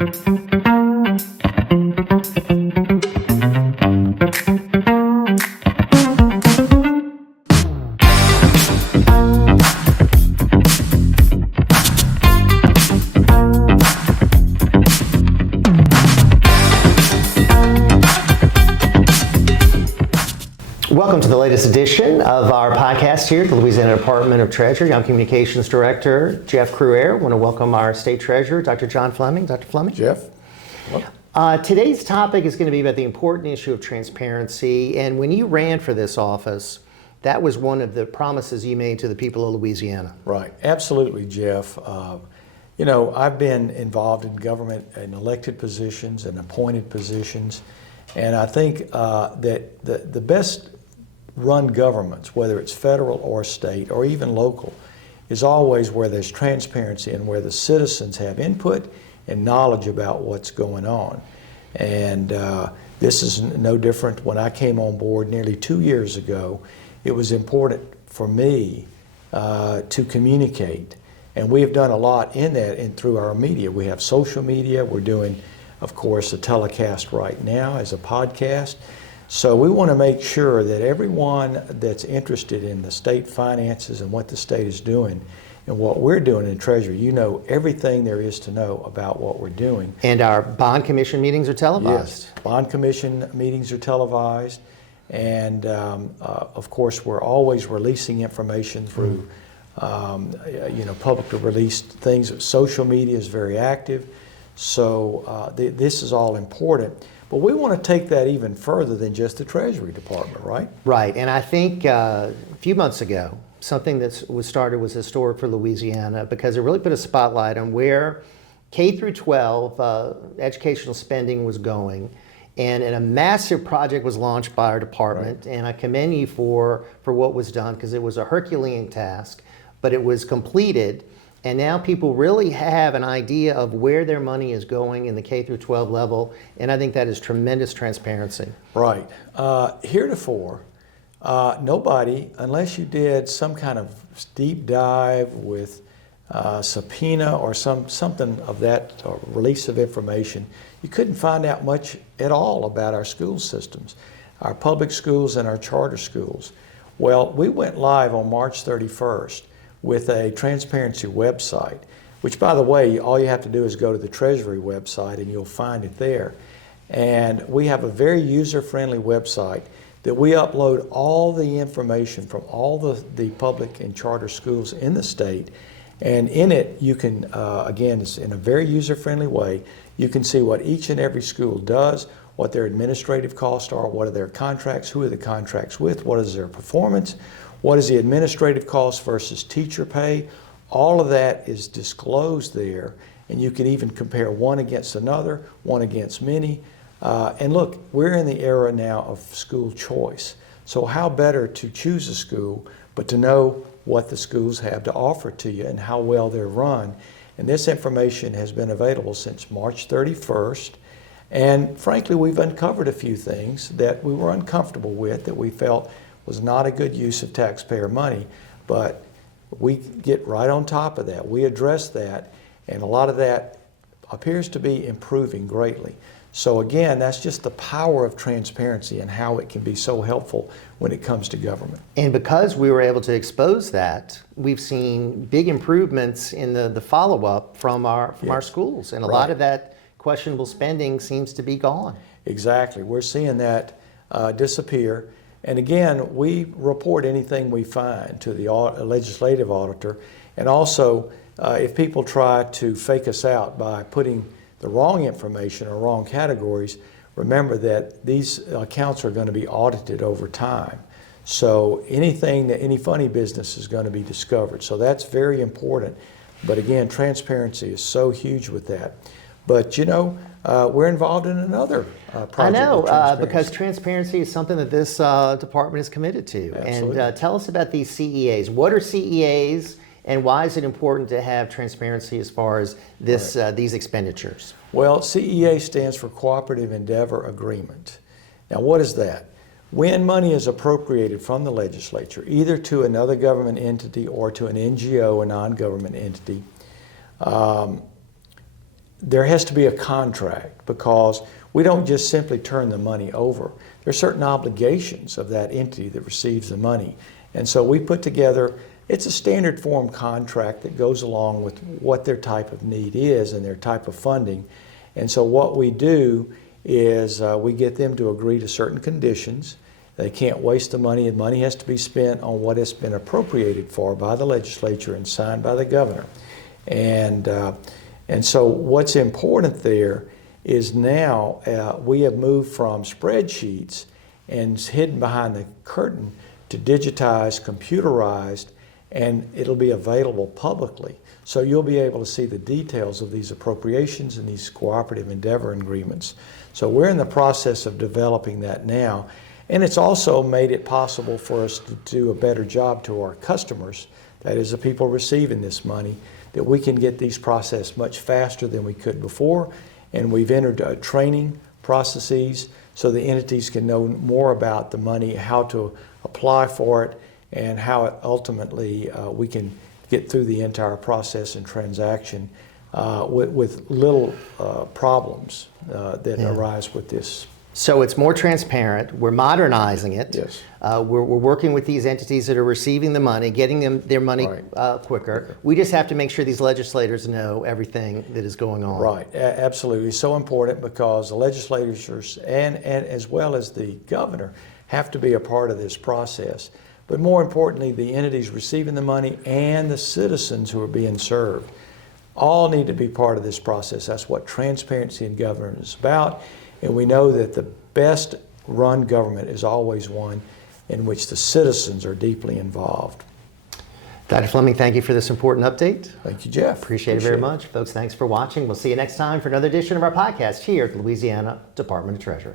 Welcome to the latest edition of our podcast here at the Louisiana Department of Treasury. I'm Communications Director Jeff Cruaire. I want to welcome our State Treasurer, Dr. John Fleming. Dr. Fleming. Jeff. Today's topic is going to be about the important issue of transparency. And when you ran for this office, that was one of the promises you made to the people of Louisiana. Right. Absolutely, Jeff. I've been involved in government in elected positions and appointed positions. And I think that the best run governments, whether it's federal or state or even local, is always where there's transparency and where the citizens have input and knowledge about what's going on. And this is no different. When I came on board nearly 2 years ago, it was important for me to communicate. And we have done a lot in that and through our media. We have social media. We're doing, of course, a telecast right now as a podcast. So we want to make sure that everyone that's interested in the state finances and what the state is doing and what we're doing in Treasury, you know everything there is to know about what we're doing. And our bond commission meetings are televised. Yes, bond commission meetings are televised. And of course, we're always releasing information through publicly released things. Social media is very active. So this is all important. But we want to take that even further than just the Treasury Department, right? Right. And I think a few months ago, something that was started was historic for Louisiana because it really put a spotlight on where K through 12 educational spending was going. And a massive project was launched by our department. Right. And I commend you for what was done because it was a Herculean task, but it was completed. And now people really have an idea of where their money is going in the K through 12 level, and I think that is tremendous transparency. Right. Heretofore, nobody, unless you did some kind of deep dive with subpoena or something of that release of information, you couldn't find out much at all about our school systems, our public schools and our charter schools. Well, we went live on March 31st. With a transparency website, which, by the way, all you have to do is go to the Treasury website and you'll find it there. And we have a very user-friendly website that we upload all the information from all the public and charter schools in the state. And in it, you can, again, it's in a very user-friendly way, you can see what each and every school does, what their administrative costs are, what are their contracts, who are the contracts with, what is their performance, what is the administrative cost versus teacher pay. All of that is disclosed there, and you can even compare one against another, one against many. And look, we're in the era now of school choice. So how better to choose a school, but to know what the schools have to offer to you and how well they're run. And this information has been available since March 31st. And frankly, we've uncovered a few things that we were uncomfortable with, that we felt was not a good use of taxpayer money, but we get right on top of that. We address that, and a lot of that appears to be improving greatly. So again, that's just the power of transparency and how it can be so helpful when it comes to government. And because we were able to expose that, we've seen big improvements in the follow-up from our schools, and a lot of that questionable spending seems to be gone. Exactly. We're seeing that disappear. And again, we report anything we find to the legislative auditor. And also, if people try to fake us out by putting the wrong information or wrong categories, remember that these accounts are going to be audited over time. So anything that any funny business is going to be discovered. So that's very important. But again, transparency is so huge with that. But we're involved in another project. I know, because transparency is something that this department is committed to. Absolutely. And tell us about these CEAs. What are CEAs, and why is it important to have transparency as far as this these expenditures? Well, CEA stands for Cooperative Endeavor Agreement. Now, what is that? When money is appropriated from the legislature, either to another government entity or to an NGO, a non-government entity, there has to be a contract, because we don't just simply turn the money over. There are certain obligations of that entity that receives the money. And so we put together, it's a standard form contract that goes along with what their type of need is and their type of funding. And so what we do is we get them to agree to certain conditions. They can't waste the money, and money has to be spent on what has been appropriated for by the legislature and signed by the governor. And so what's important there is now we have moved from spreadsheets and hidden behind the curtain to digitized, computerized, and it'll be available publicly. So you'll be able to see the details of these appropriations and these cooperative endeavor agreements. So we're in the process of developing that now. And it's also made it possible for us to do a better job to our customers, that is the people receiving this money, that we can get these processed much faster than we could before. And we've entered training processes so the entities can know more about the money, how to apply for it, and how it ultimately we can get through the entire process and transaction with little problems that arise with this. So it's more transparent. We're modernizing it. Yes. We're working with these entities that are receiving the money, getting them their money quicker. We just have to make sure these legislators know everything that is going on. Right, absolutely. So important, because the legislators and as well as the governor have to be a part of this process. But more importantly, the entities receiving the money and the citizens who are being served all need to be part of this process. That's what transparency in government is about. And we know that the best run government is always one in which the citizens are deeply involved. Dr. Fleming, thank you for this important update. Thank you, Jeff. Appreciate it very much. Folks, thanks for watching. We'll see you next time for another edition of our podcast here at the Louisiana Department of Treasury.